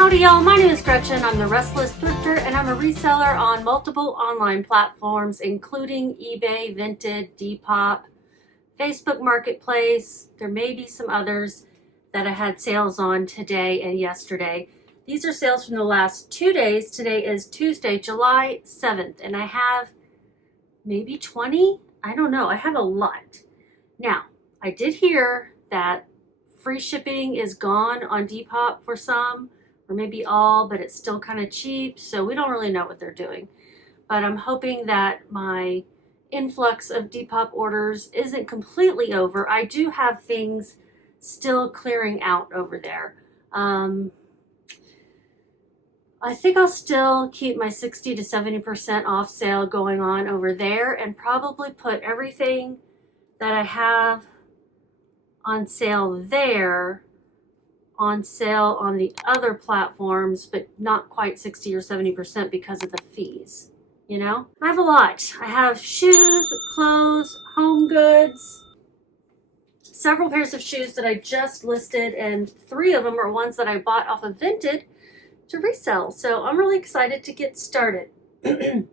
Howdy y'all, my name is Gretchen. I'm the Restless Thrifter and I'm a reseller on multiple online platforms including eBay, Vinted, Depop, Facebook Marketplace. There may be some others that I had sales on today and yesterday. These are sales from the last 2 days. Today is Tuesday, July 7th, and I have maybe 20? I don't know. I have a lot. Now, I did hear that free shipping is gone on Depop for some, or maybe all, but it's still kind of cheap, so we don't really know what they're doing. But I'm hoping that my influx of Depop orders isn't completely over. I do have things still clearing out over there. I think I'll still keep my 60 to 70% off sale going on over there and probably put everything that I have on sale there on sale on the other platforms, but not quite 60 or 70% because of the fees. You know, I have a lot. I have shoes, clothes, home goods, several pairs of shoes that I just listed, and 3 of them are ones that I bought off of Vinted to resell. So I'm really excited to get started. There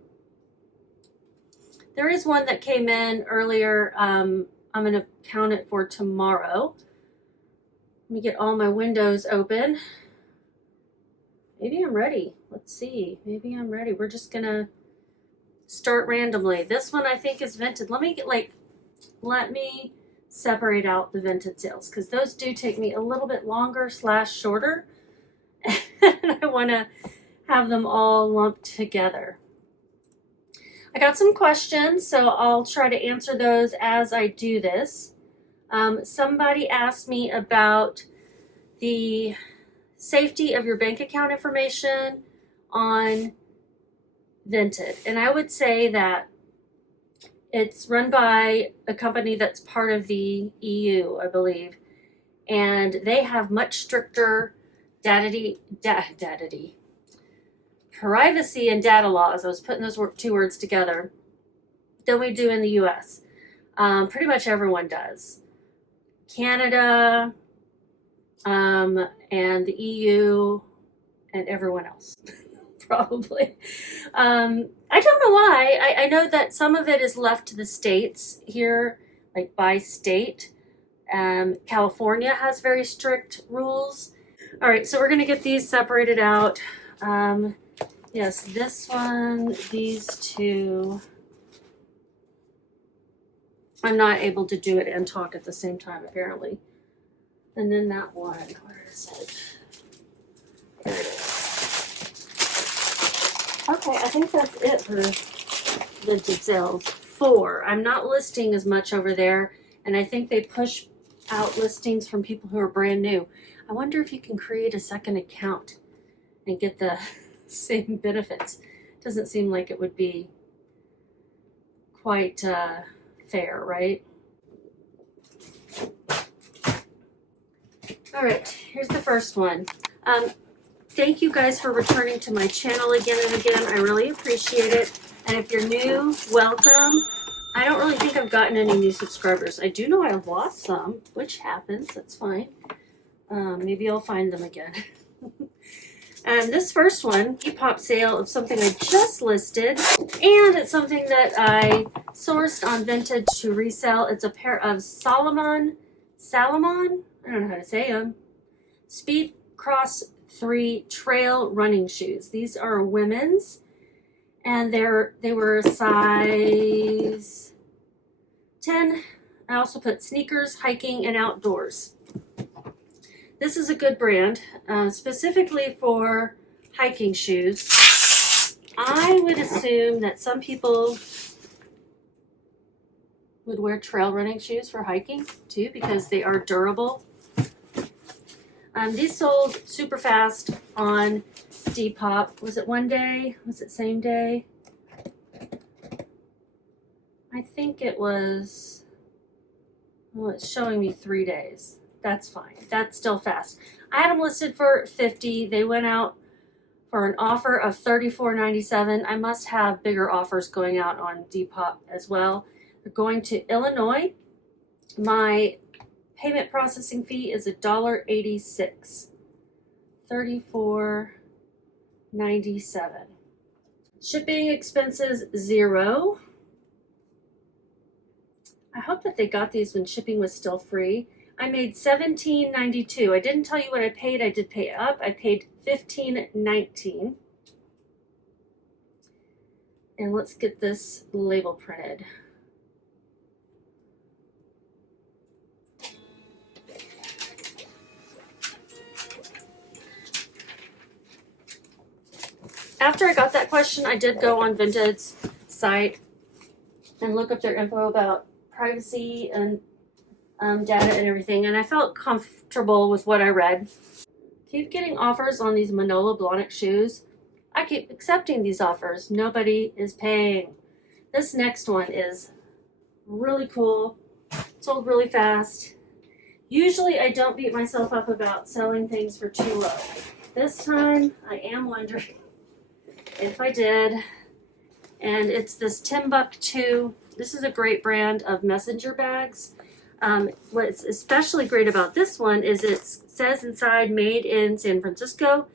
is one that came in earlier. I'm going to count it for tomorrow. Let me get all my windows open. Maybe I'm ready. Let's see. Maybe I'm ready. We're just going to start randomly. This one I think is Vinted. Let me separate out the Vinted sales because those do take me a little bit longer / shorter. And I want to have them all lumped together. I got some questions, so I'll try to answer those as I do this. Somebody asked me about the safety of your bank account information on Vinted. And I would say that it's run by a company that's part of the EU, I believe. And they have much stricter privacy and data laws. I was putting those 2 words together than we do in the US. Pretty much everyone does. Canada, and the EU, and everyone else, probably. I don't know why. I know that some of it is left to the states here, like by state. California has very strict rules. All right, so we're going to get these separated out. Yes, this one, these 2. I'm not able to do it and talk at the same time, apparently. And then that one, where is it? There it is. Okay, I think that's it for Vinted sales. 4. I'm not listing as much over there, and I think they push out listings from people who are brand new. I wonder if you can create a second account and get the same benefits. Doesn't seem like it would be quite fair, right? All right, here's the first one. Thank you guys for returning to my channel again and again. I really appreciate it. And if you're new, welcome. I don't really think I've gotten any new subscribers. I do know I've lost some, which happens. That's fine. Maybe I'll find them again. And this first one, Depop sale of something I just listed, and it's something that I sourced on Vinted to resell. It's a pair of Salomon, I don't know how to say them, Speed Cross 3 trail running shoes. These are women's, and they were a size 10. I also put sneakers, hiking, and outdoors. This is a good brand, specifically for hiking shoes. I would assume that some people would wear trail running shoes for hiking too because they are durable. These sold super fast on Depop. Was it one day? Was it same day? I think it was, well, it's showing me 3 days. That's fine. That's still fast. I had them listed for $50. They went out for an offer of $34.97. I must have bigger offers going out on Depop as well. They're going to Illinois. My payment processing fee is $1.86. $34.97. Shipping expenses, $0. I hope that they got these when shipping was still free. I made $17.92. I didn't tell you what I paid. I did pay up. I paid $15.19. And let's get this label printed. After I got that question, I did go on Vinted's site and look up their info about privacy and data and everything, and I felt comfortable with what I read. Keep getting offers on these Manolo Blahnik shoes. I keep accepting these offers. Nobody is paying. This next one is really cool. Sold really fast. Usually I don't beat myself up about selling things for too low. This time I am wondering if I did. And it's this Timbuk2. This is a great brand of messenger bags. What's especially great about this one is it says inside made in San Francisco,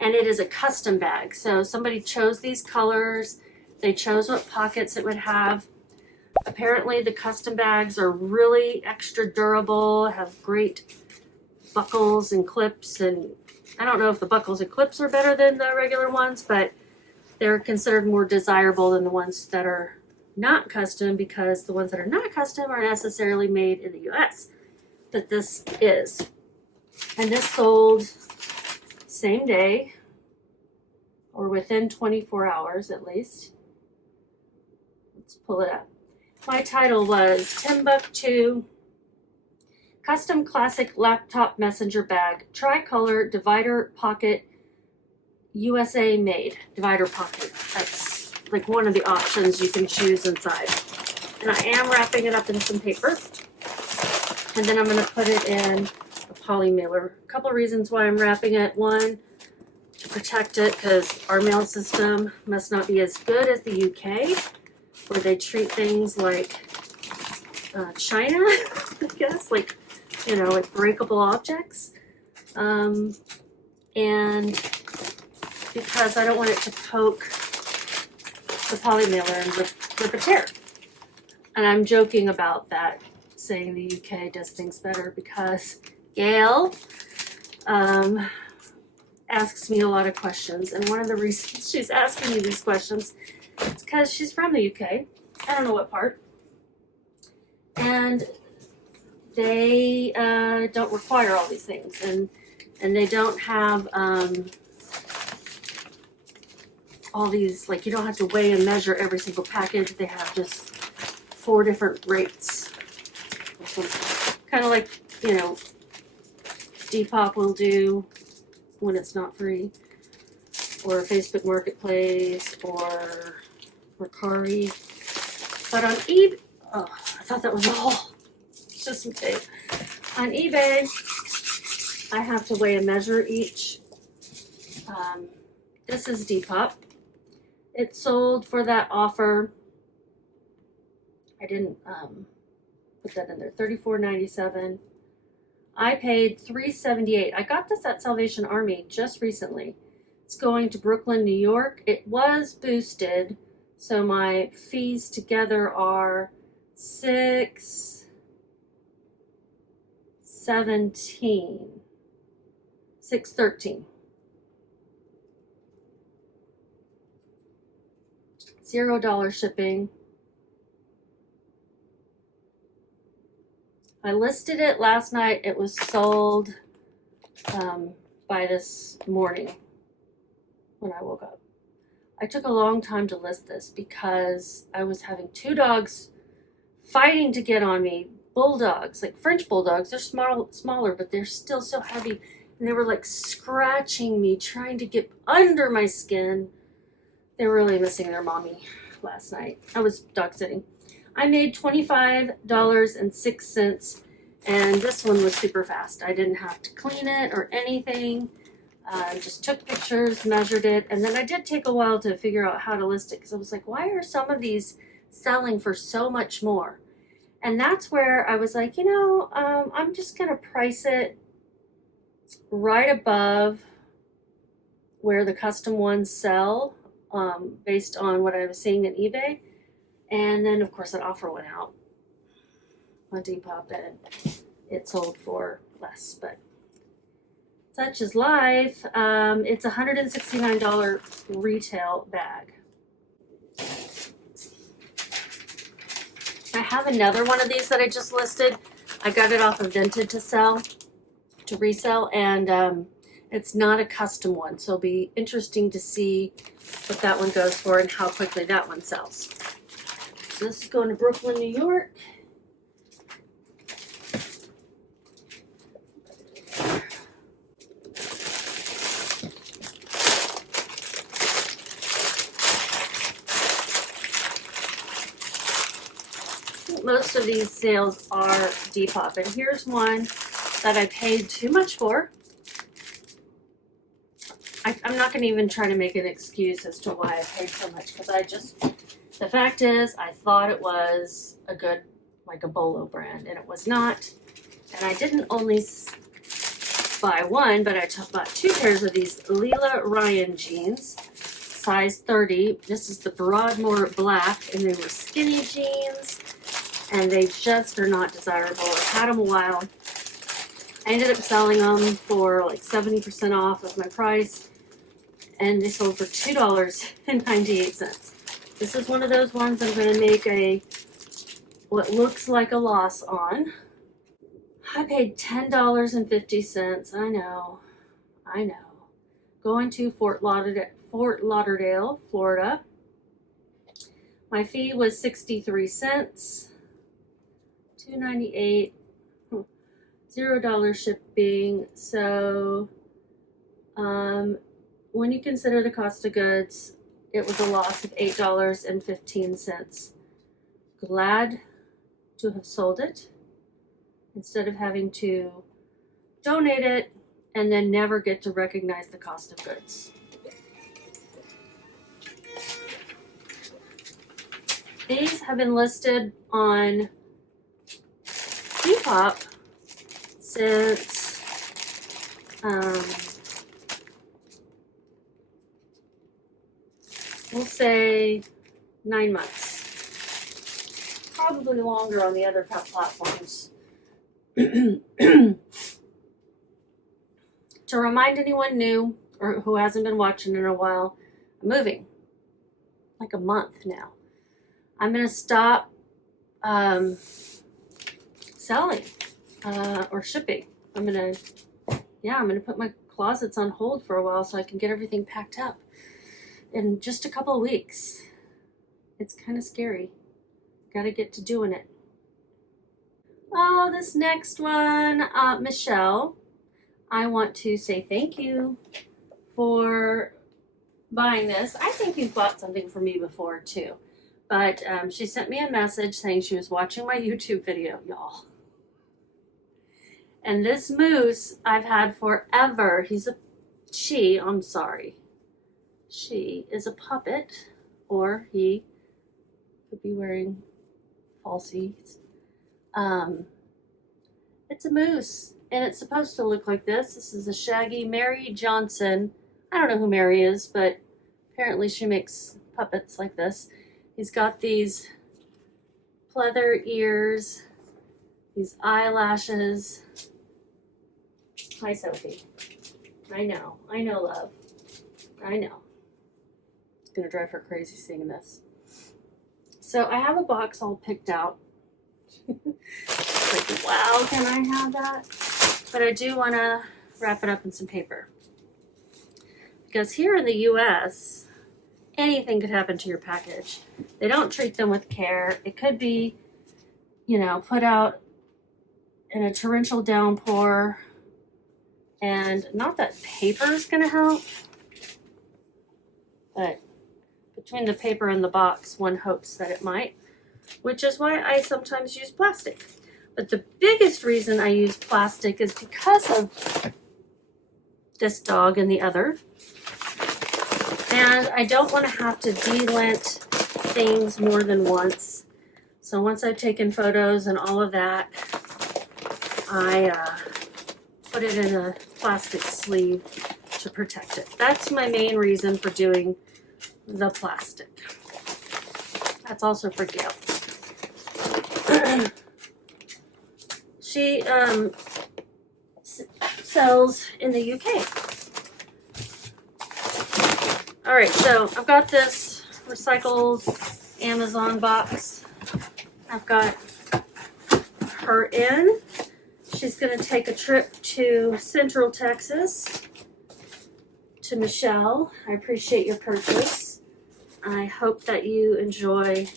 and it is a custom bag. So somebody chose these colors. They chose what pockets it would have. Apparently the custom bags are really extra durable, have great buckles and clips, and I don't know if the buckles and clips are better than the regular ones, but they're considered more desirable than the ones that are not custom, because the ones that are not custom are necessarily made in the US, but this is. And this sold same day or within 24 hours at least. Let's pull it up. My title was Timbuk2 Custom Classic Laptop Messenger Bag, Tricolor Divider Pocket, USA made. Divider pocket. That's like one of the options you can choose inside. And I am wrapping it up in some paper. And then I'm going to put it in a poly mailer. A couple reasons why I'm wrapping it. One, to protect it, because our mail system must not be as good as the UK, where they treat things like China, I guess, like, you know, like breakable objects. And because I don't want it to poke the poly mailer and rip a tear. And I'm joking about that, saying the UK does things better, because Gail asks me a lot of questions, and one of the reasons she's asking me these questions is because she's from the UK. I don't know what part. And they don't require all these things, and they don't have all these, like, you don't have to weigh and measure every single package. They have just 4 different rates. Kind of like, you know, Depop will do when it's not free, or Facebook Marketplace, or Mercari. But on eBay, oh, I thought that was all. It's just some tape. On eBay, I have to weigh and measure each. This is Depop. It sold for that offer. I didn't put that in there. $34.97. I paid $3.78. I got this at Salvation Army just recently. It's going to Brooklyn, New York. It was boosted, so my fees together are $613. $0 shipping. I listed it last night. It was sold by this morning when I woke up. I took a long time to list this because I was having 2 dogs fighting to get on me. Bulldogs, like French bulldogs. They're smaller, but they're still so heavy. And they were like scratching me, trying to get under my skin. They were really missing their mommy last night. I was dog sitting. I made $25.06, and this one was super fast. I didn't have to clean it or anything. I just took pictures, measured it, and then I did take a while to figure out how to list it, because I was like, why are some of these selling for so much more? And that's where I was like, you know, I'm just going to price it right above where the custom ones sell based on what I was seeing at eBay. And then, of course, an offer went out on Depop and it sold for less, but such is life. It's a $169 retail bag. I have another one of these that I just listed. I got it off of Vinted to resell, and it's not a custom one, so it'll be interesting to see what that one goes for and how quickly that one sells. So this is going to Brooklyn, New York. Most of these sales are Depop, and here's one that I paid too much for. I'm not going to even try to make an excuse as to why I paid so much, because the fact is, I thought it was a good, like a BOLO brand, and it was not. And I didn't only buy one, but I bought 2 pairs of these Leela Ryan jeans, size 30. This is the Broadmoor black, and they were skinny jeans. And they just are not desirable. I've had them a while. I ended up selling them for like 70% off of my price. And they sold for $2.98. This is one of those ones I'm going to make what looks like a loss on. I paid $10.50. I know. Going to Fort Lauderdale, Florida. My fee was 63 cents. $2.98, $0 shipping. So when you consider the cost of goods, it was a loss of $8.15. Glad to have sold it instead of having to donate it and then never get to recognize the cost of goods. These have been listed on Depop since we'll say 9 months, probably longer on the other platforms. To remind anyone new or who hasn't been watching in a while, I'm moving like a month now. I'm gonna stop selling or shipping. I'm gonna put my closets on hold for a while so I can get everything packed up in just a couple of weeks. It's kind of scary. Gotta get to doing it. Oh, this next one, Michelle, I want to say thank you for buying this. I think you've bought something for me before too, but she sent me a message saying she was watching my YouTube video, y'all. And this moose I've had forever. She is a puppet, or he could be wearing falsies. It's a moose, and it's supposed to look like this. This is a shaggy Mary Johnson. I don't know who Mary is, but apparently she makes puppets like this. He's got these pleather ears, these eyelashes. Hi, Sophie. I know, love. I know. It's gonna drive her crazy seeing this. So I have a box all picked out. Like, wow, can I have that? But I do want to wrap it up in some paper. Because here in the US, anything could happen to your package. They don't treat them with care. It could be, put out in a torrential downpour. And not that paper is going to help, but between the paper and the box, one hopes that it might, which is why I sometimes use plastic. But the biggest reason I use plastic is because of this dog and the other. And I don't want to have to delint things more than once. So once I've taken photos and all of that, I put it in a plastic sleeve to protect it. That's my main reason for doing the plastic. That's also for Gail. She sells in the UK. All right, so I've got this recycled Amazon box. I've got her in. She's going to take a trip to Central Texas to Michelle. I appreciate your purchase. I hope that you enjoy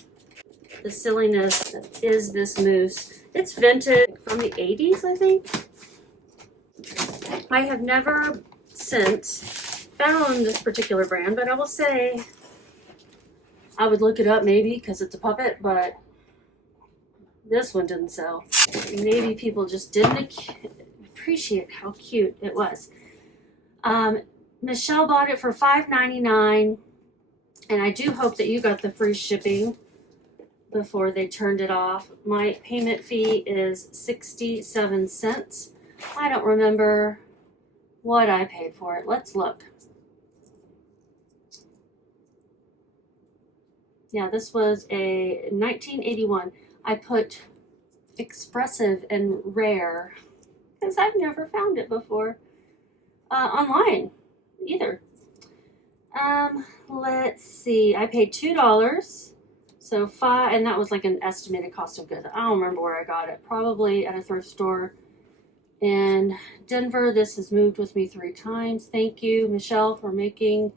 the silliness that is this mousse. It's vintage from the 80s, I think. I have never since found this particular brand, but I will say I would look it up maybe because it's a puppet, but this one didn't sell. Maybe people just didn't appreciate how cute it was. Michelle bought it for $5.99, and I do hope that you got the free shipping before they turned it off. My payment fee is 67 cents. I don't remember what I paid for it. Let's look. Yeah, this was a 1981. I put expressive and rare because I've never found it before online either. Let's see. I paid $2. So $5, and that was like an estimated cost of goods. I don't remember where I got it. Probably at a thrift store in Denver. This has moved with me 3 times. Thank you, Michelle, for making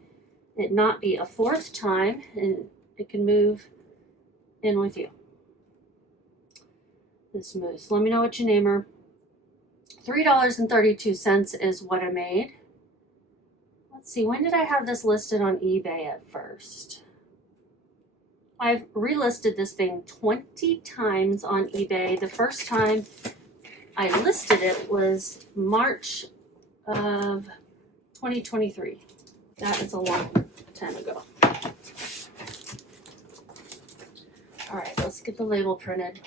it not be a 4th time, and it can move in with you. This mousse. Let me know what you name her. $3.32 is what I made. Let's see, when did I have this listed on eBay at first? I've relisted this thing 20 times on eBay. The first time I listed it was March of 2023. That is a long time ago. All right, let's get the label printed.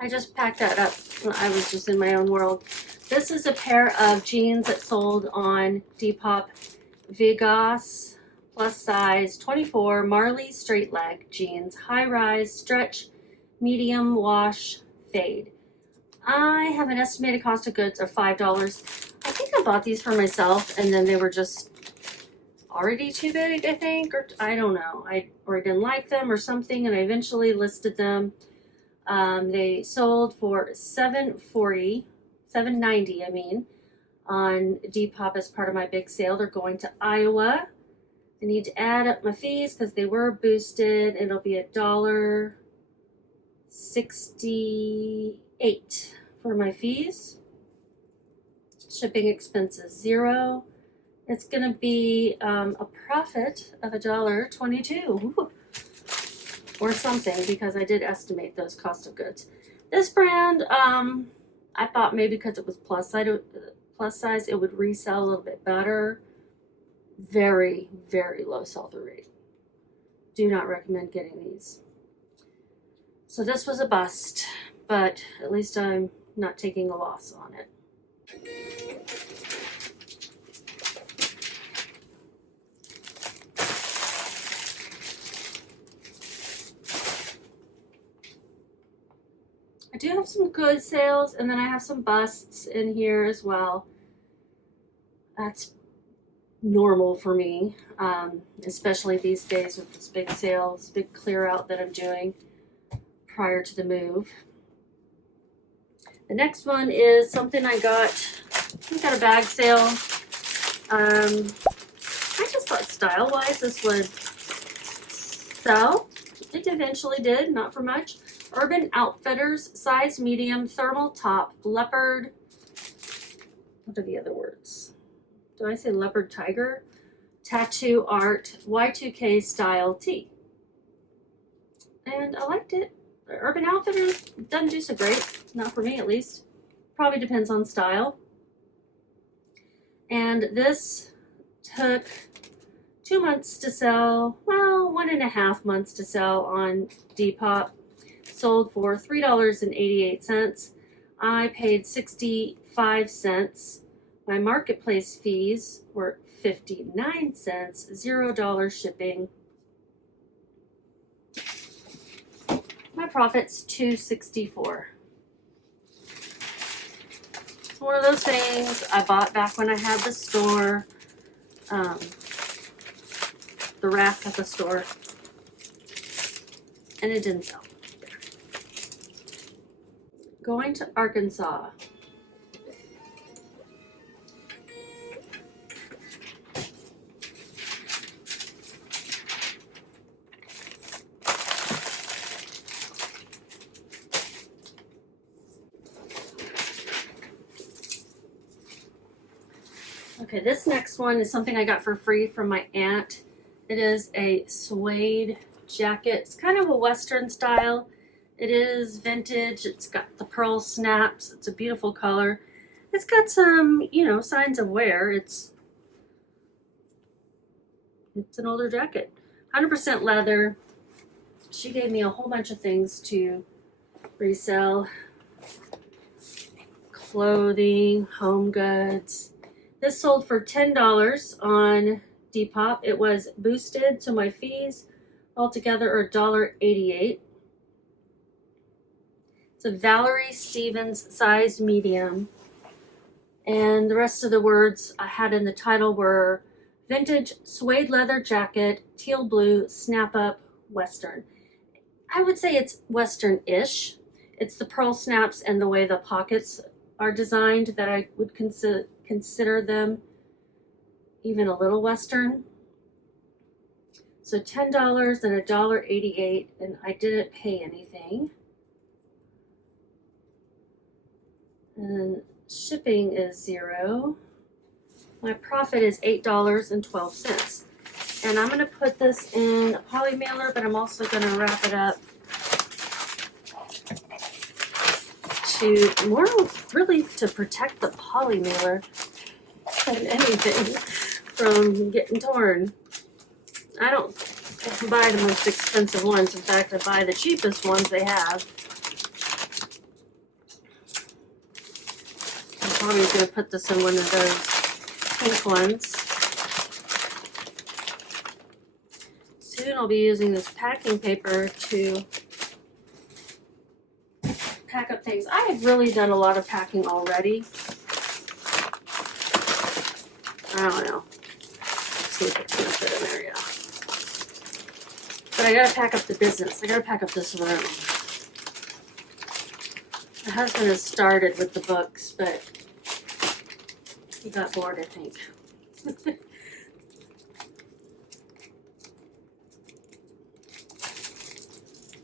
I just packed that up. I was just in my own world. This is a pair of jeans that sold on Depop. Vegas plus size 24 Marley straight leg jeans, high rise, stretch, medium wash, fade. I have an estimated cost of goods of $5. I think I bought these for myself and then they were just already too big, I think, or I don't know. I didn't like them or something, and I eventually listed them. They sold for $7.90, I mean, on Depop as part of my big sale. They're going to Iowa. I need to add up my fees because they were boosted. It'll be $1.68 for my fees. Shipping expenses $0. It's going to be a profit of $1.22. Or something, because I did estimate those cost of goods. This brand, I thought maybe because it was plus size, it would resell a little bit better. Very, very low sell-through rate. Do not recommend getting these. So this was a bust, but at least I'm not taking a loss on it. I do have some good sales, and then I have some busts in here as well. That's normal for me, especially these days with this big sale, this big clear out that I'm doing prior to the move. The next one is something I got a bag sale. thought style-wise this would sell. It eventually did, not for much. Urban Outfitters, size medium, thermal top, leopard. What are the other words? Do I say leopard tiger? Tattoo art, Y2K style tee. And I liked it. Urban Outfitters doesn't do so great. Not for me, at least. Probably depends on style. And this took 2 months to sell. Well, 1.5 months to sell on Depop. Sold for $3.88. I paid 65 cents. My marketplace fees were 59 cents, $0 shipping. My profit's $2.64. It's one of those things I bought back when I had the store, the rack at the store, and it didn't sell. Going to Arkansas. Okay, this next one is something I got for free from my aunt. It is a suede jacket. It's kind of a Western style. It is vintage. It's got the pearl snaps. It's a beautiful color. It's got some, you know, signs of wear. It's an older jacket. 100% leather. She gave me a whole bunch of things to resell. Clothing, home goods. This sold for $10 on Depop. It was boosted, so my fees altogether are $1.88. It's a Valerie Stevens size medium. And the rest of the words I had in the title were vintage suede leather jacket, teal blue, snap up, Western. I would say it's Western-ish. It's the pearl snaps and the way the pockets are designed that I would consider them even a little Western. So $10 and $1.88, and I didn't pay anything. And shipping is $0. My profit is $8.12. And I'm going to put this in a poly mailer, but I'm also going to wrap it up to more really to protect the poly mailer than anything from getting torn. I don't buy the most expensive ones. In fact, I buy the cheapest ones they have. I'm probably going to put this in one of those pink ones. Soon I'll be using this packing paper to pack up things. I have really done a lot of packing already. I don't know. Let's see if it's going to fit in there, yeah. But I got to pack up the business. I got to pack up this room. My husband has started with the books, but he got bored, I think.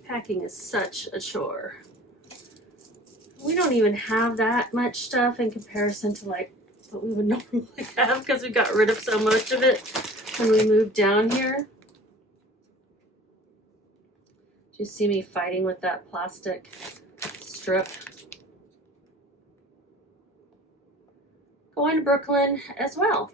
Packing is such a chore. We don't even have that much stuff in comparison to like what we would normally have because we got rid of so much of it when we moved down here. Do you see me fighting with that plastic strip? Going to Brooklyn as well.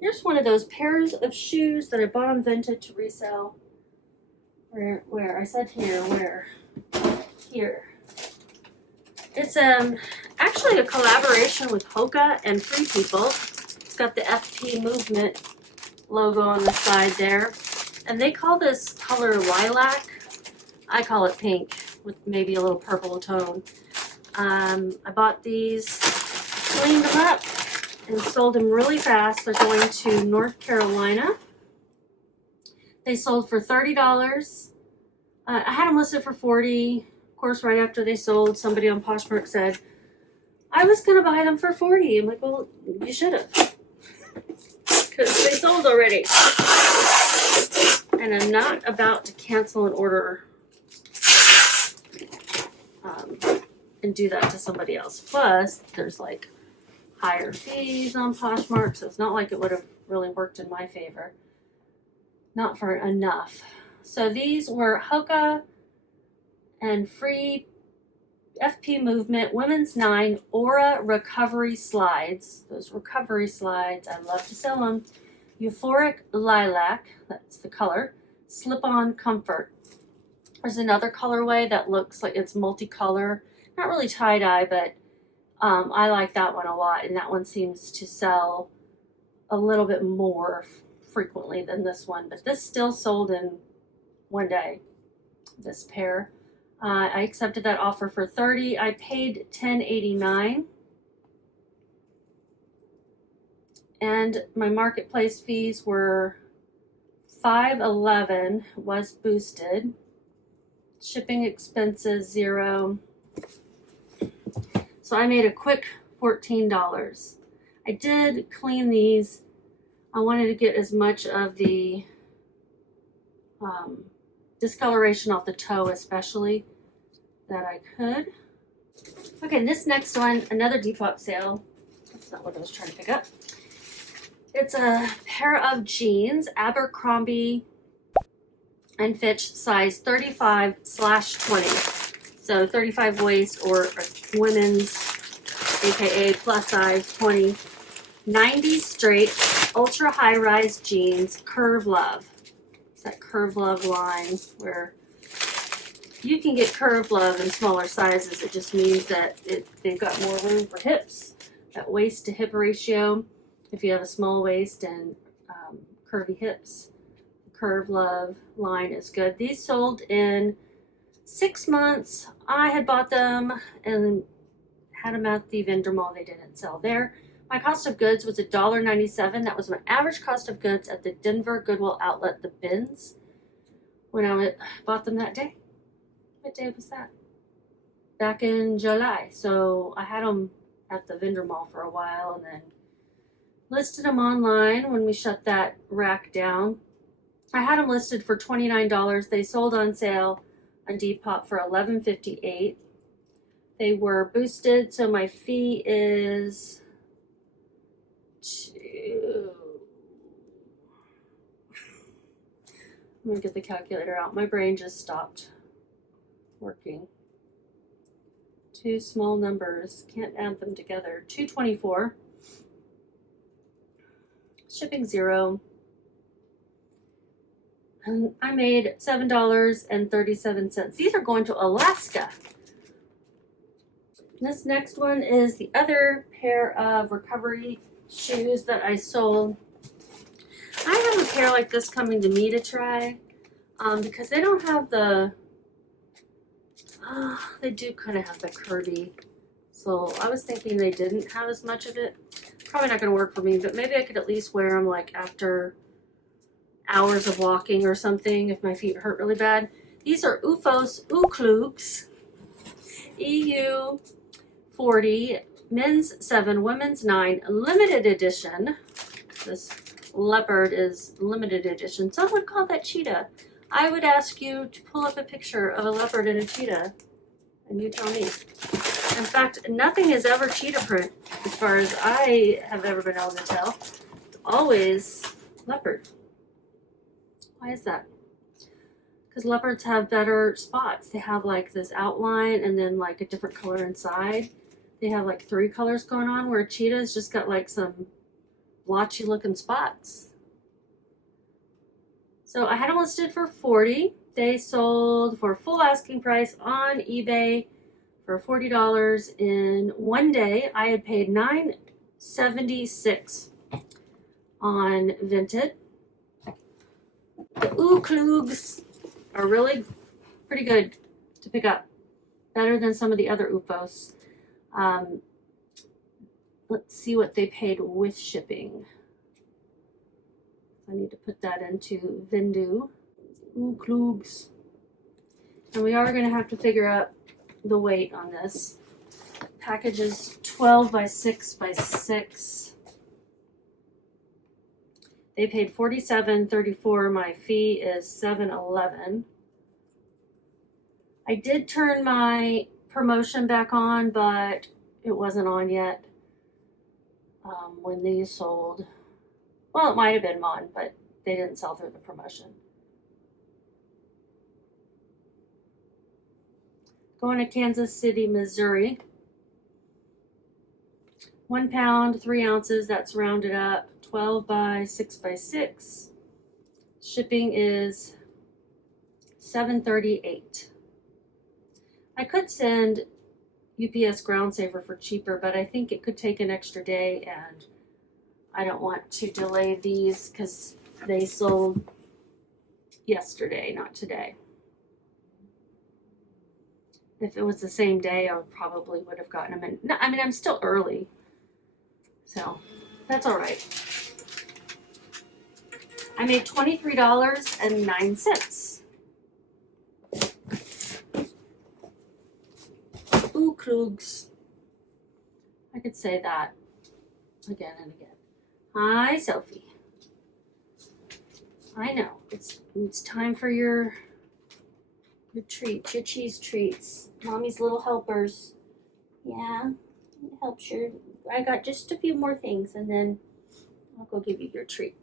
Here's one of those pairs of shoes that I bought on Vinted to resell. Where? I said here, where? Here. It's actually a collaboration with Hoka and Free People. It's got the FP Movement logo on the side there. And they call this color lilac. I call it pink with maybe a little purple tone. I bought these, cleaned them up, and sold them really fast. They're going to North Carolina. They sold for $30 I had them listed for 40. Of course, right after they sold, somebody on Poshmark said, I was going to buy them for 40. I'm like, well, you should have. Because they sold already. And I'm not about to cancel an order and do that to somebody else. Plus, there's like higher fees on Poshmark, so it's not like it would have really worked in my favor. Not for enough. So these were Hoka and Free FP Movement Women's 9 Aura Recovery Slides. Those recovery slides, I love to sell them. Euphoric Lilac, that's the color. Slip-on Comfort. There's another colorway that looks like it's multicolor. Not really tie-dye, but I like that one a lot. And that one seems to sell a little bit more frequently than this one. But this still sold in one day, this pair. I accepted that offer for $30. I paid $10.89. And my marketplace fees were $5.11, was boosted. Shipping expenses, $0. So I made a quick $14. I did clean these. I wanted to get as much of the discoloration off the toe especially that I could. Okay, this next one, another Depop sale. That's not what I was trying to pick up. It's a pair of jeans, Abercrombie and Fitch, size 35/20. So 35 waist or women's, aka plus size 20. 90 straight, ultra high rise jeans, Curve Love. It's that Curve Love line where you can get Curve Love in smaller sizes. It just means that they've got more room for hips. That waist to hip ratio. If you have a small waist and curvy hips, the Curve Love line is good. These sold in 6 months. I had bought them and had them at the vendor mall. They didn't sell there. My cost of goods was $1.97. That was my average cost of goods at the Denver Goodwill outlet, the bins, when I bought them that day. What day was that? Back in July. So I had them at the vendor mall for a while and then listed them online when we shut that rack down. I had them listed for $29. They sold on sale on Depop for $11.58. They were boosted, so my fee is I'm gonna get the calculator out. My brain just stopped working. Two small numbers, can't add them together. $2.24. Shipping $0. And I made $7.37. These are going to Alaska. This next one is the other pair of recovery shoes that I sold. I have a pair like this coming to me to try because they don't have the, they do kind of have the curvy sole. I was thinking they didn't have as much of it. Probably not going to work for me, but maybe I could at least wear them like after hours of walking or something if my feet hurt really bad. These are Ufos Uklugs EU 40, men's 7, women's 9, limited edition. This leopard is limited edition. Some would call that cheetah. I would ask you to pull up a picture of a leopard and a cheetah, and you tell me. In fact, nothing is ever cheetah print as far as I have ever been able to tell. It's always leopard. Why is that? Because leopards have better spots. They have like this outline and then like a different color inside. They have like 3 colors going on, where cheetah's just got like some blotchy looking spots. So I had them listed for $40. They sold for full asking price on eBay for $40 in one day. I had paid $9.76 on Vinted. The Uklugs are really pretty good to pick up. Better than some of the other Ufos. Let's see what they paid with shipping. I need to put that into VENDOO. Uklugs. And we are going to have to figure out the weight on this. Package is 12 by 6 by 6. They paid $47.34. My fee is $7.11. I did turn my promotion back on, but it wasn't on yet when these sold. Well, it might have been on, but they didn't sell through the promotion. Going to Kansas City, Missouri. 1 pound, 3 ounces, that's rounded up. 12 by 6 by 6. Shipping is $7.38. I could send UPS Ground Saver for cheaper, but I think it could take an extra day, and I don't want to delay these because they sold yesterday, not today. If it was the same day, I probably would have gotten them in. No, I mean, I'm still early, so that's all right. I made $23.09. Ooh, Krugs. I could say that again and again. Hi, Sophie. I know, it's time for your treats, your cheese treats. Mommy's little helpers. Yeah, it helps your. I got just a few more things, and then I'll go give you your treat.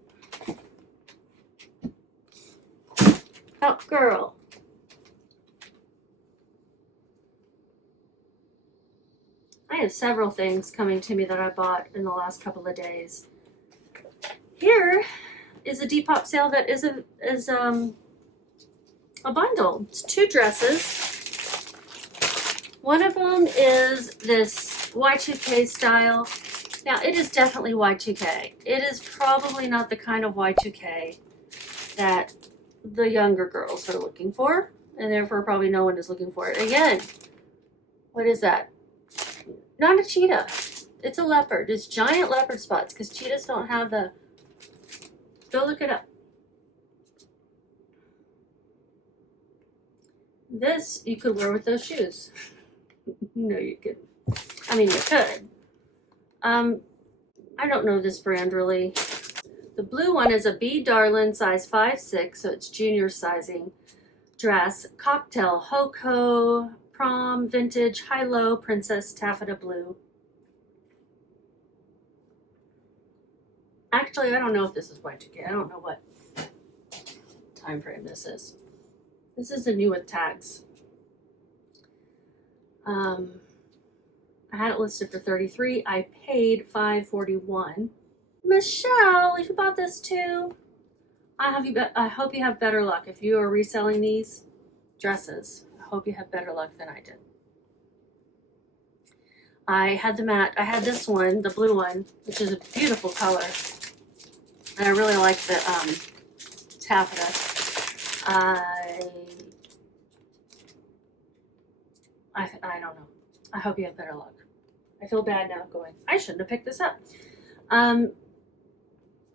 Oh, girl. I have several things coming to me that I bought in the last couple of days. Here is a Depop sale that is a bundle. It's 2 dresses. One of them is this Y2K style. Now, it is definitely Y2K. It is probably not the kind of Y2K that the younger girls are looking for, and therefore probably no one is looking for it. Again, what is that? Not a cheetah. It's a leopard. It's giant leopard spots because cheetahs don't have the... Go look it up. This you could wear with those shoes. No, you couldn't. I mean, you could. I don't know this brand really. The blue one is a B Darlin size 5'6", so it's junior sizing dress. Cocktail, Hoko, prom, vintage, high-low, princess, taffeta blue. Actually, I don't know if this is Y2K. I don't know what time frame this is. This is the new with tags. I had it listed for $33. I paid $5.41. Michelle, you bought this too. I hope you have better luck if you are reselling these dresses. I hope you have better luck than I did. I had this one, the blue one, which is a beautiful color, and I really like the taffeta. I don't know. I hope you have better luck. I feel bad now going, I shouldn't have picked this up.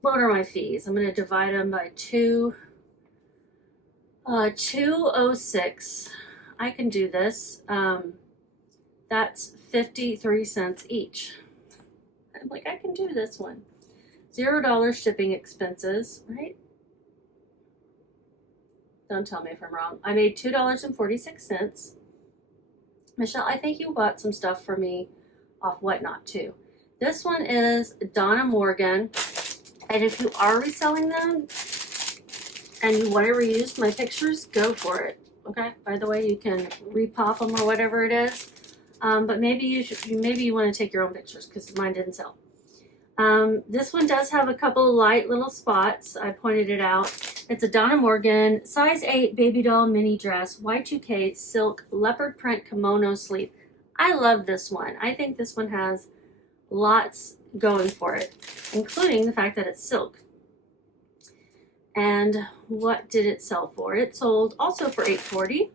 What are my fees? I'm going to divide them by 2. $2.06. I can do this. That's 53 cents each. I'm like, I can do this one. $0 shipping expenses, right? Don't tell me if I'm wrong. I made $2.46. Michelle, I think you bought some stuff for me off Whatnot too. This one is Donna Morgan. And if you are reselling them and you want to reuse my pictures, go for it. Okay? By the way, you can repop them or whatever it is. But maybe you want to take your own pictures because mine didn't sell. This one does have a couple of light little spots. I pointed it out. It's a Donna Morgan size 8 baby doll mini dress, Y2K silk leopard print kimono sleeve. I love this one. I think this one has lots going for it, including the fact that it's silk. And what did it sell for? It sold also for $8.40.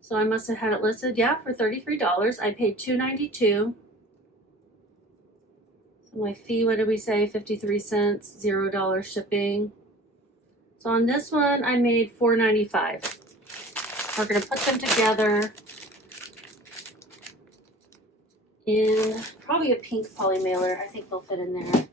So I must have had it listed, yeah, for $33. I paid $2.92. So my fee, what did we say? 53 cents, $0 shipping. So on this one, I made $4.95. We're going to put them together in probably a pink poly mailer. I think they'll fit in there.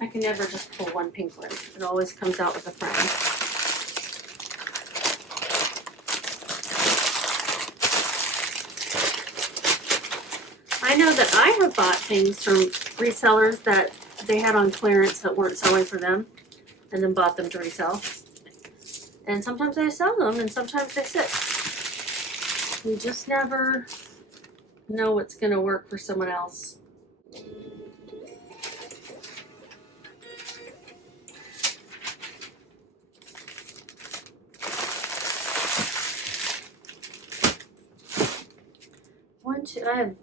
I can never just pull one pink one. It always comes out with a friend. I know that I have bought things from resellers that they had on clearance that weren't selling for them, and then bought them to resell. And sometimes I sell them, and sometimes they sit. You just never know what's going to work for someone else. I have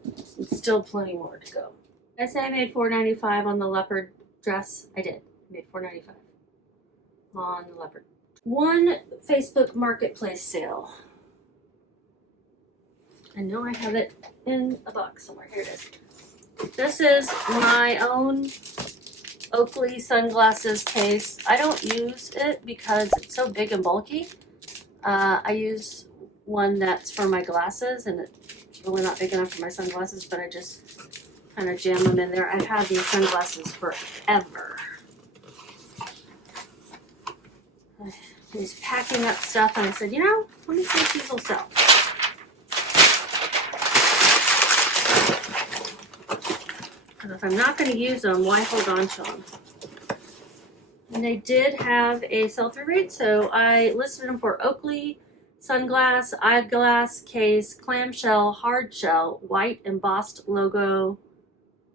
still plenty more to go. Did I say I made $4.95 on the leopard dress? I did. I made $4.95 on the leopard. One Facebook Marketplace sale. I know I have it in a box somewhere. Here it is. This is my own Oakley sunglasses case. I don't use it because it's so big and bulky. I use one that's for my glasses, and it's really not big enough for my sunglasses, but I just kind of jam them in there. I've had these sunglasses forever. I was packing up stuff, and I said, you know, let me see if these will sell. And if I'm not going to use them, why hold on to them? And they did have a sell-through rate, so I listed them for Oakley sunglass, eyeglass case, clamshell, hard shell, white embossed logo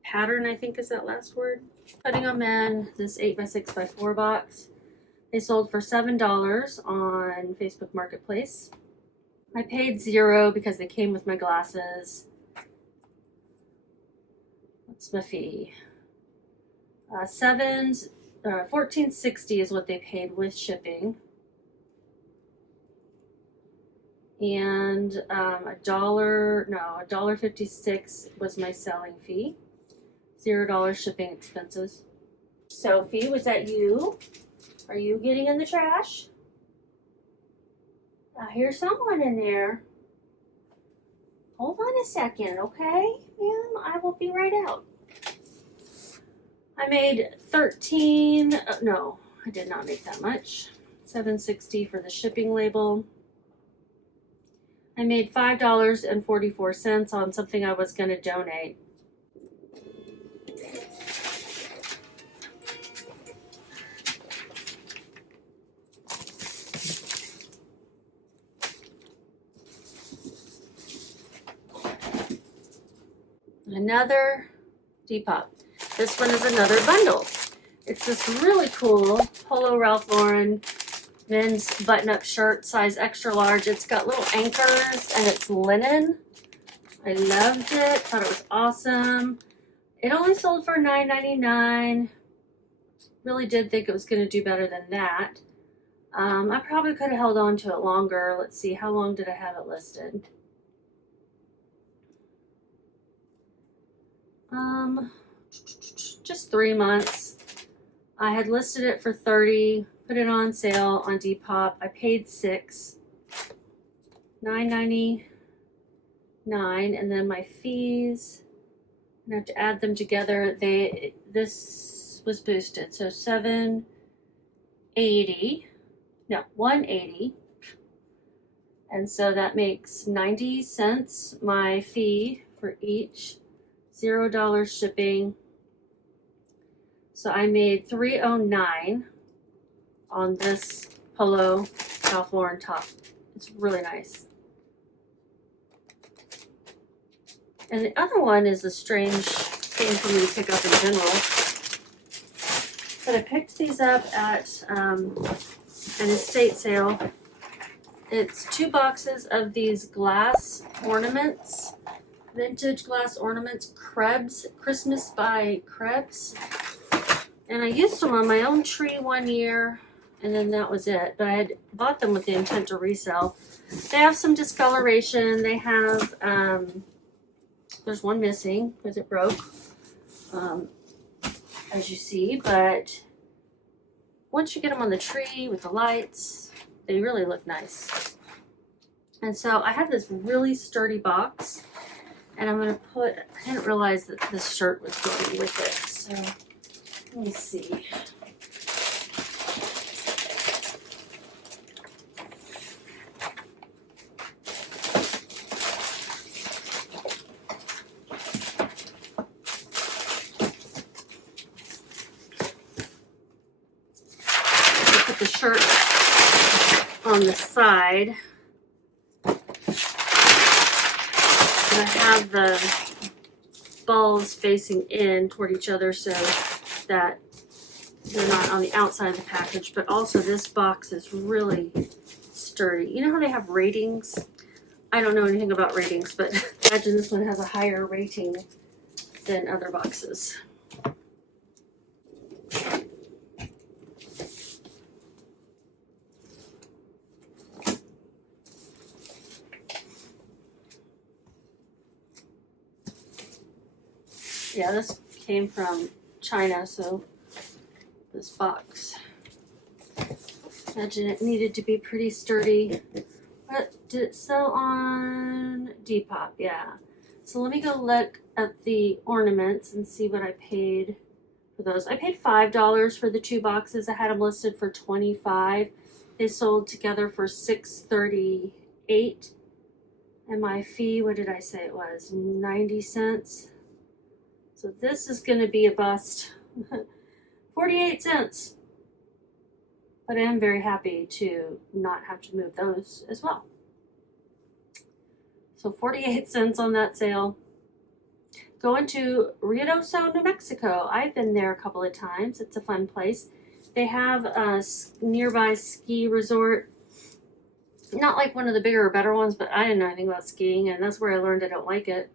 pattern, I think is that last word. Putting them in this 8x6x4 box. They sold for $7 on Facebook Marketplace. I paid $0 because they came with my glasses. What's my fee? $14.60 is what they paid with shipping. And $1.56 was my selling fee. $0 shipping expenses. Sophie, was that you? Are you getting in the trash? I hear someone in there. Hold on a second, okay, ma'am? I will be right out. I made no, I did not make that much. $7.60 for the shipping label. I made $5.44 on something I was going to donate. Another Depop. This one is another bundle. It's this really cool Polo Ralph Lauren men's button-up shirt, size extra large. It's got little anchors and it's linen. I loved it. Thought it was awesome. It only sold for $9.99. Really did think it was going to do better than that. I probably could have held on to it longer. Let's see, how long did I have it listed? Just 3 months. I had listed it for $30, put it on sale on Depop. I paid $6, $9.99, and then my fees, I have to add them together. This was boosted, so $180, and so that makes 90 cents my fee for each. $0 shipping. So I made $3.09 on this Polo Ralph Lauren top. It's really nice. And the other one is a strange thing for me to pick up in general. But I picked these up at an estate sale. It's 2 boxes of these glass ornaments. Vintage glass ornaments, Krebs, Christmas by Krebs. And I used them on my own tree 1 year, and then that was it. But I had bought them with the intent to resell. They have some discoloration. They have, there's one missing because it broke. as you see, but once you get them on the tree with the lights, they really look nice. And so I have this really sturdy box, and I'm gonna put, I didn't realize that this shirt was going with it, so let me see. Put the shirt on the side. And I have the balls facing in toward each other so that they're not on the outside of the package, but also this box is really sturdy. You know how they have ratings? I don't know anything about ratings, but imagine this one has a higher rating than other boxes. Yeah, this came from China, so this box. Imagine it needed to be pretty sturdy. But did it sell on Depop? Yeah. So let me go look at the ornaments and see what I paid for those. I paid $5 for the 2 boxes. I had them listed for $25. They sold together for $6.38. And my fee, what did I say it was? 90 cents. So this is going to be a bust. 48 cents. But I am very happy to not have to move those as well. So 48 cents on that sale. Going to Reselling, New Mexico. I've been there a couple of times. It's a fun place. They have a nearby ski resort. Not like one of the bigger or better ones, but I didn't know anything about skiing, and that's where I learned I don't like it.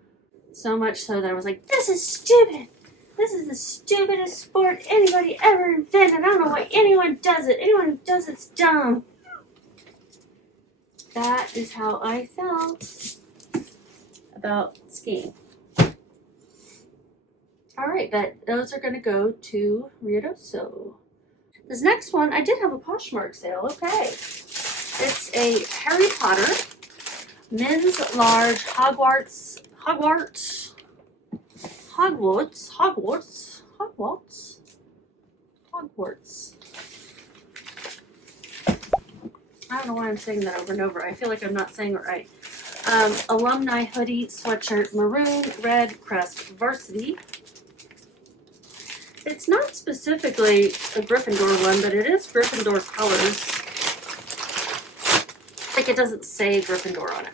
So much so that I was like, this is stupid. This is the stupidest sport anybody ever invented. I don't know why anyone does it. Anyone who does it's dumb. That is how I felt about skiing. All right, but those are going to go to Reselling. This next one, I did have a Poshmark sale. Okay. It's a Harry Potter men's large Hogwarts. I don't know why I'm saying that over and over. I feel like I'm not saying it right. Alumni hoodie, sweatshirt, maroon, red, crest, varsity. It's not specifically a Gryffindor one, but it is Gryffindor colors. Like it doesn't say Gryffindor on it.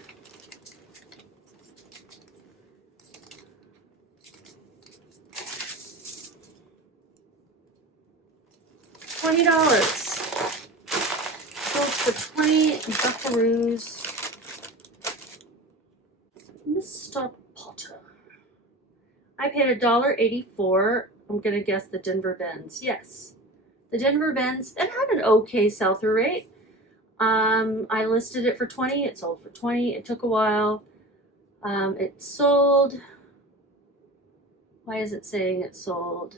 $20. Sold for 20 buckaroos. Mr. Potter. I paid $1.84. I'm gonna guess the Denver Bends. Yes, the Denver Bends. It had an okay sell-through rate. I listed it for 20. It sold for 20. It took a while. It sold. Why is it saying it sold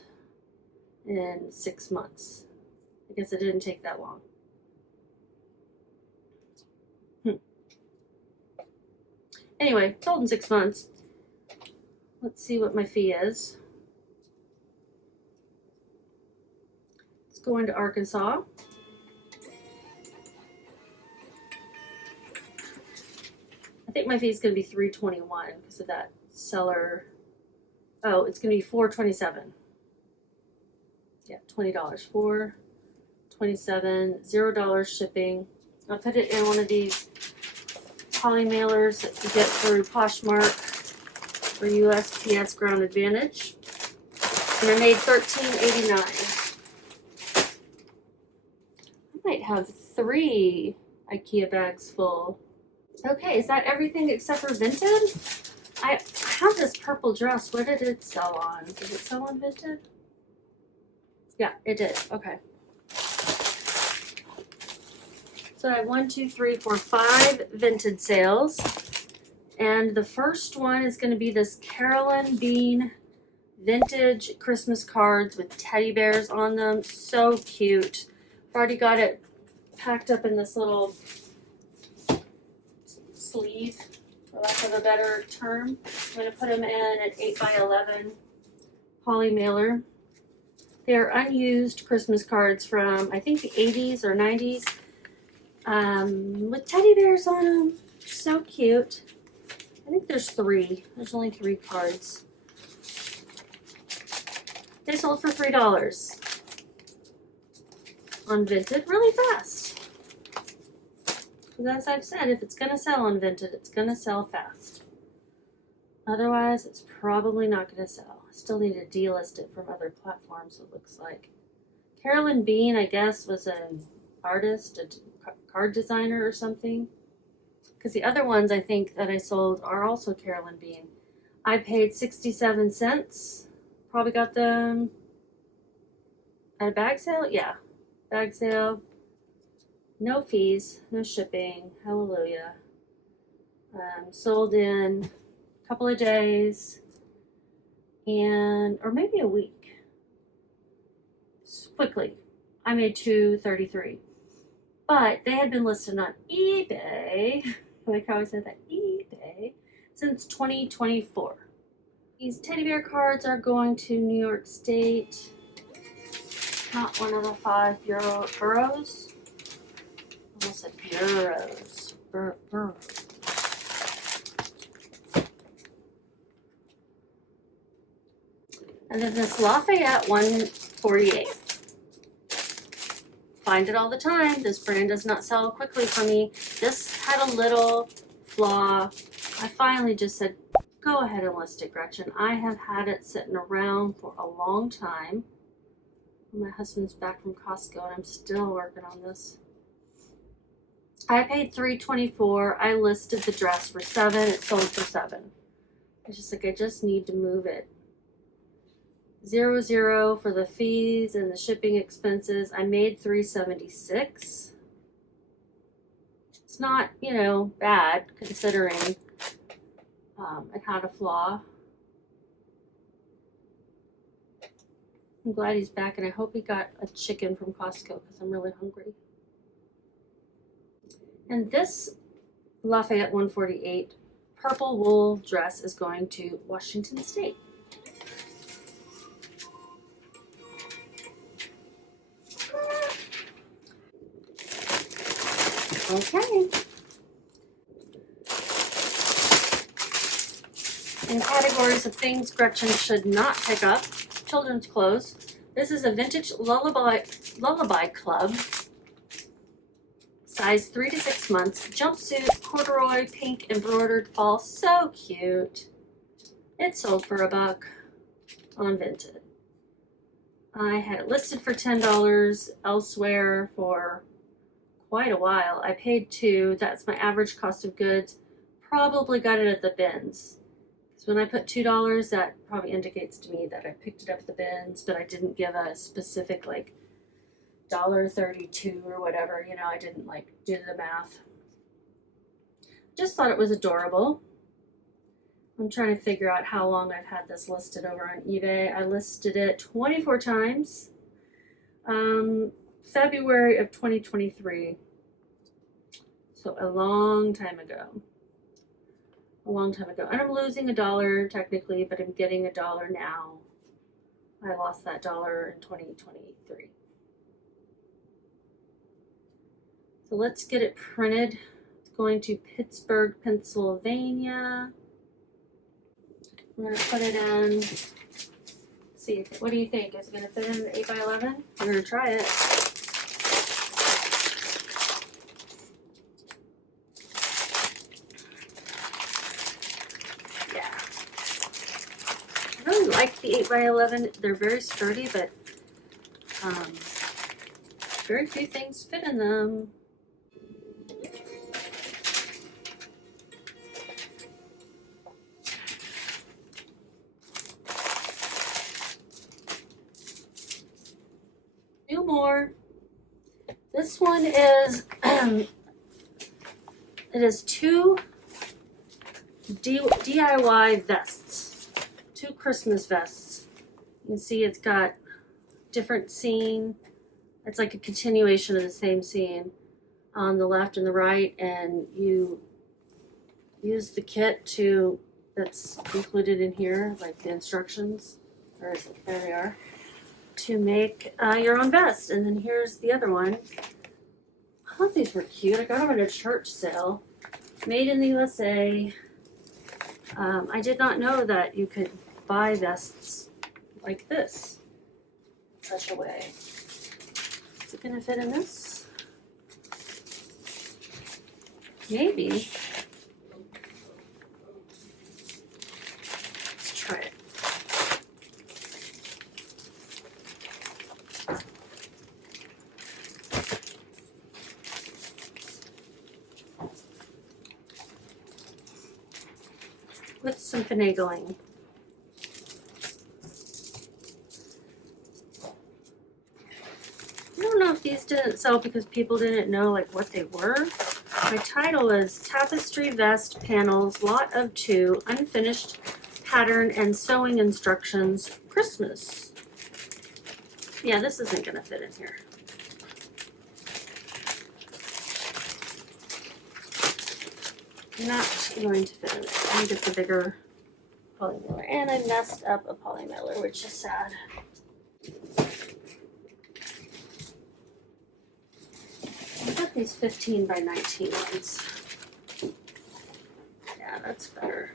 in 6 months? I guess it didn't take that long. Anyway, sold in 6 months. Let's see what my fee is. Let's go into Arkansas. I think my fee is going to be $3.21 because of that seller. Oh, it's going to be $4.27. Yeah, $20. $4.27. $0 shipping. I'll put it in one of these poly mailers that you get through Poshmark or USPS Ground Advantage. And I made $13.89. I might have 3 IKEA bags full. Okay, is that everything except for Vinted? I have this purple dress. What did it sell on? Did it sell on Vinted? Yeah, it did. Okay. So I have 1, 2, 3, 4, 5 Vinted sales. And the first one is going to be this Carolyn Bean vintage Christmas cards with teddy bears on them. So cute. I've already got it packed up in this little sleeve, for lack of a better term. I'm going to put them in an 8x11 poly mailer. They're unused Christmas cards from, I think, the 80s or 90s, with teddy bears on them. So cute. I think there's 3. There's only 3 cards. They sold for $3 on Vinted really fast. Because as I've said, if it's going to sell on Vinted, it's going to sell fast. Otherwise, it's probably not going to sell. I still need to delist it from other platforms, it looks like. Carolyn Bean, I guess, was an artist, a card designer or something. Because the other ones I think that I sold are also Carolyn Bean. I paid 67 cents. Probably got them at a bag sale. Yeah, bag sale. No fees, no shipping. Hallelujah. Sold in a couple of days, or maybe a week. Quickly, I made $2.33. But they had been listed on eBay, like how I said that, eBay, since 2024. These teddy bear cards are going to New York State, not one of the 5 boroughs. Almost said bureaus. Boroughs. And then this Lafayette 148. Find it all the time. This brand does not sell quickly for me. This had a little flaw. I finally just said, go ahead and list it, Gretchen. I have had it sitting around for a long time. My husband's back from Costco and I'm still working on this. I paid $3.24. I listed the dress for $7. It sold for $7. It's just like, I just need to move it. 0 for the fees and the shipping expenses. I made $3.76. It's not, bad considering it had a flaw. I'm glad he's back, and I hope he got a chicken from Costco because I'm really hungry. And this Lafayette 148 purple wool dress is going to Washington State. Okay. In categories of things Gretchen should not pick up, children's clothes. This is a vintage lullaby club, size 3 to 6 months, jumpsuit, corduroy, pink embroidered fall. So cute. It sold for $1 on Vinted. I had it listed for $10 elsewhere for quite a while. I paid $2. That's my average cost of goods. Probably got it at the bins. So when I put $2, that probably indicates to me that I picked it up at the bins, but I didn't give a specific like $1.32 or whatever. I didn't do the math. Just thought it was adorable. I'm trying to figure out how long I've had this listed over on eBay. I listed it 24 times. February of 2023. So a long time ago. And I'm losing $1 technically, but I'm getting $1 now. I lost that $1 in 2023. So let's get it printed. It's going to Pittsburgh, Pennsylvania. I'm going to put it in. See, what do you think? Is it going to fit in the 8x11? I'm going to try it. Yeah. I really like the 8x11. They're very sturdy, but very few things fit in them. More. This one is it is 2 DIY vests, 2 Christmas vests. You can see it's got different scene. It's like a continuation of the same scene on the left and the right, and you use the kit that's included in here, like the instructions, or is it, there they are, to make your own vest. And then here's the other one. I thought these were cute. I got them at a church sale. Made in the USA. I did not know that you could buy vests like this in such a way. Is it gonna fit in this? Maybe. Let's try it. With some finagling. I don't know if these didn't sell because people didn't know like what they were. My title is Tapestry Vest Panels, Lot of 2, Unfinished Pattern and Sewing Instructions, Christmas. Yeah, this isn't gonna fit in here. Not going to fit in it. I'm gonna get the bigger poly mailer. And I messed up a poly mailer, which is sad. I got these 15 by 19 ones. Yeah, that's better.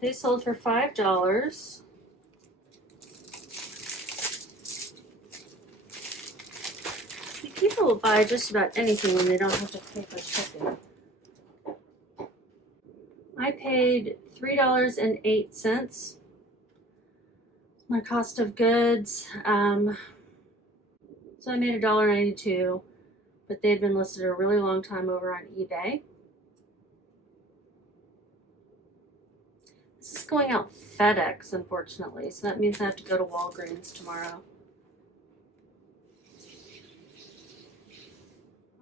They sold for $5. People will buy just about anything when they don't have to pay for shipping. I paid $3.08. My cost of goods. So I made $1.92, but they'd been listed a really long time over on eBay. This is going out FedEx, unfortunately, so that means I have to go to Walgreens tomorrow.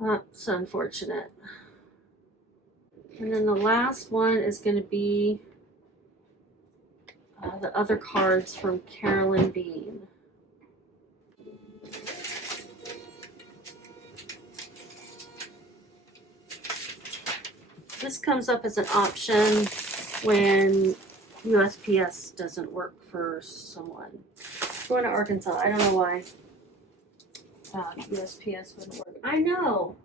That's unfortunate. And then the last one is going to be the other cards from Carolyn Bean. This comes up as an option when USPS doesn't work for someone. Going to Arkansas, I don't know why. USPS wouldn't work. I know.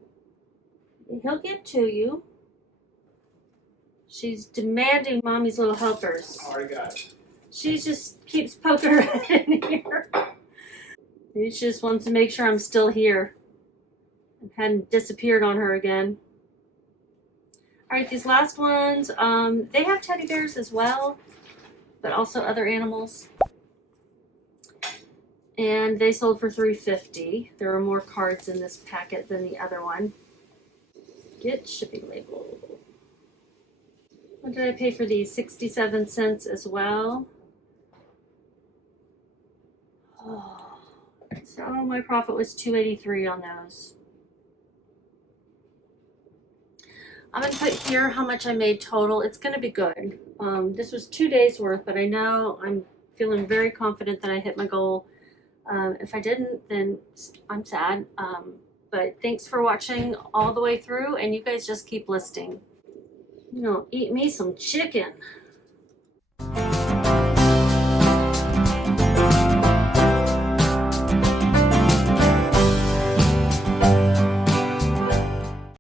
He'll get to you. She's demanding mommy's little helpers. Already got it. She just keeps poking her head in here. Maybe she just wants to make sure I'm still here and hadn't disappeared on her again. Alright, these last ones, they have teddy bears as well, but also other animals. And they sold for $3.50. There are more cards in this packet than the other one. Get shipping label. What did I pay for these? 67 cents as well. Oh, so my profit was $2.83 on those. I'm going to put here how much I made total. It's going to be good. This was 2 days worth, but I know I'm feeling very confident that I hit my goal. If I didn't, then I'm sad. But thanks for watching all the way through, and you guys just keep listing. You know, eat me some chicken.